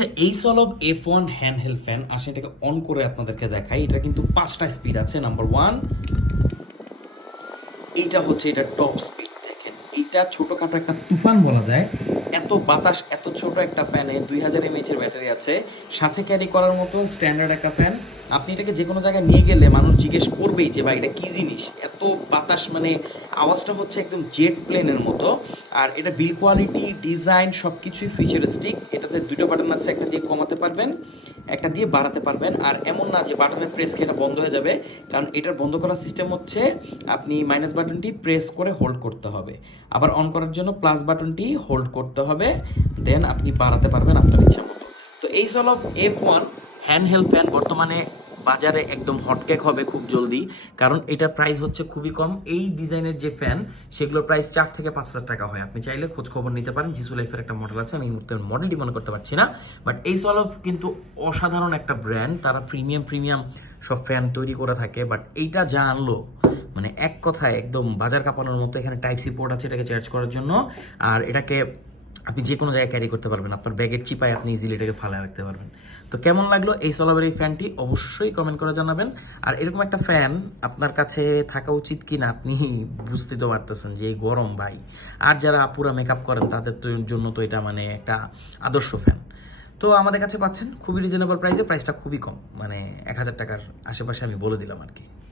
আচ্ছা, এই solve F1 handheld fan আসে, এটাকে অন করে আপনাদেরকে দেখাই। এটা কিন্তু 5টা স্পিড আছে। নাম্বার 1, এইটা হচ্ছে এটা টপ স্পিড। দেখেন, এইটা ছোটখাটো একটা তুফান বলা যায়। এত বাতাস, এত ছোট একটা ফ্যানে 2000 এমএএইচ এর ব্যাটারি আছে, সাথে ক্যারি করার মতন স্ট্যান্ডার্ড একটা ফ্যান। আপনি এটাকে যে কোনো জায়গায় নিয়ে গেলে মানুষ জিজ্ঞেস করবেই যে ভাই এটা কী জিনিস, এত বাতাস, মানে আওয়াজটা হচ্ছে একদম জেট প্লেনের মতো। আর এটা বিল কোয়ালিটি, ডিজাইন সব কিছুই ফিচারিস্টিক। এটাতে দুটো বাটন আছে, একটা দিয়ে কমাতে পারবেন, একটা দিয়ে বাড়াতে পারবেন। আর এমন না যে বাটনের প্রেস খেয়ে এটা বন্ধ হয়ে যাবে, কারণ এটার বন্ধ করার সিস্টেম হচ্ছে আপনি মাইনাস বাটনটি প্রেস করে হোল্ড করতে হবে, আবার অন করার জন্য প্লাস বাটনটি হোল্ড করতে হবে, দেন আপনি বাড়াতে পারবেন আপনার ইচ্ছা মতো। তো এই সলভ F1 হ্যান্ডহেল্ড ফ্যান বর্তমানে বাজারে একদম হটকেক হবে খুব জলদি, কারণ এটার প্রাইস হচ্ছে খুবই কম। এই ডিজাইনের যে ফ্যান, সেগুলোর প্রাইস 4 থেকে 5 হাজার টাকা হয়। আপনি চাইলে খোঁজ খবর নিতে পারেন। জিসু লাইফের একটা মডেল আছে, আমি এই মুহূর্তে মডেলটি মনে করতে পারছি না, বাট এই সলভ কিন্তু অসাধারণ একটা ব্র্যান্ড। তারা প্রিমিয়াম সব ফ্যান তৈরি করে থাকে, বাট এইটা যা আনলো, মানে এক কথায় একদম বাজার কাঁপানোর মতো। এখানে টাইপ সি পোর্ট আছে এটাকে চার্জ করার জন্য, আর এটাকে আপনি যে কোনো জায়গায় ক্যারি করতে পারবেন। আপনার ব্যাগের চিপায় আপনি ইজিলি এটাকে ফালায় রাখতে পারবেন। তো কেমন লাগলো এই সলাবের এই ফ্যানটি অবশ্যই কমেন্ট করে জানাবেন। আর এরকম একটা ফ্যান আপনার কাছে থাকা উচিত কি না আপনি বুঝতে তো পারতেছেন যে এই গরম ভাই। আর যারা পুরা মেকআপ করেন তাদের তো জন্য তো এটা মানে একটা আদর্শ ফ্যান। তো আমাদের কাছে পাচ্ছেন খুবই রিজনেবল প্রাইসে, প্রাইসটা খুবই কম, মানে 1000 টাকার আশেপাশে আমি বলে দিলাম আর কি।